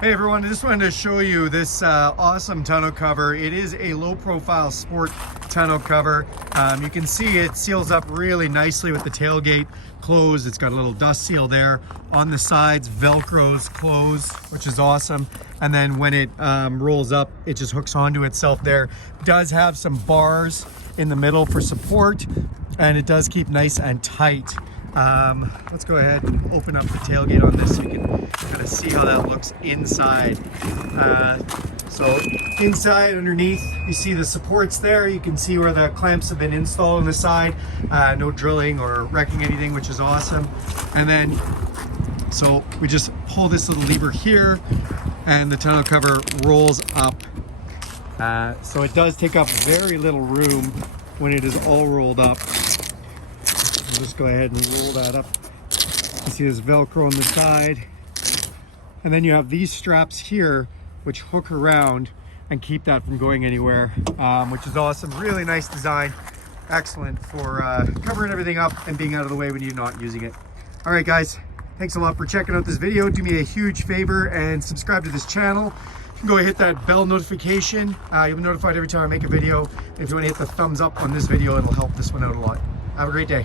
Hey everyone, I just wanted to show you this awesome tonneau cover. It is a low profile sport tonneau cover. You can see it seals up really nicely with the tailgate closed. It's got a little dust seal there. On the sides, Velcro's closed, which is awesome. And then when it rolls up, it just hooks onto itself there. It does have some bars in the middle for support, and it does keep nice and tight. Let's go ahead and open up the tailgate on this so you can kind of see how that looks inside. So inside, underneath, you see the supports there. You can see where the clamps have been installed on the side. No drilling or wrecking anything, which is awesome. And then, so we just pull this little lever here and the tonneau cover rolls up. So it does take up very little room when it is all rolled up. Just go ahead and roll that up. You see this Velcro on the side. And then you have these straps here, which hook around and keep that from going anywhere, which is awesome. Really nice design. Excellent for covering everything up and being out of the way when you're not using it. All right, guys, thanks a lot for checking out this video. Do me a huge favor and subscribe to this channel. You can go hit that bell notification. You'll be notified every time I make a video. If you want to hit the thumbs up on this video, it'll help this one out a lot. Have a great day.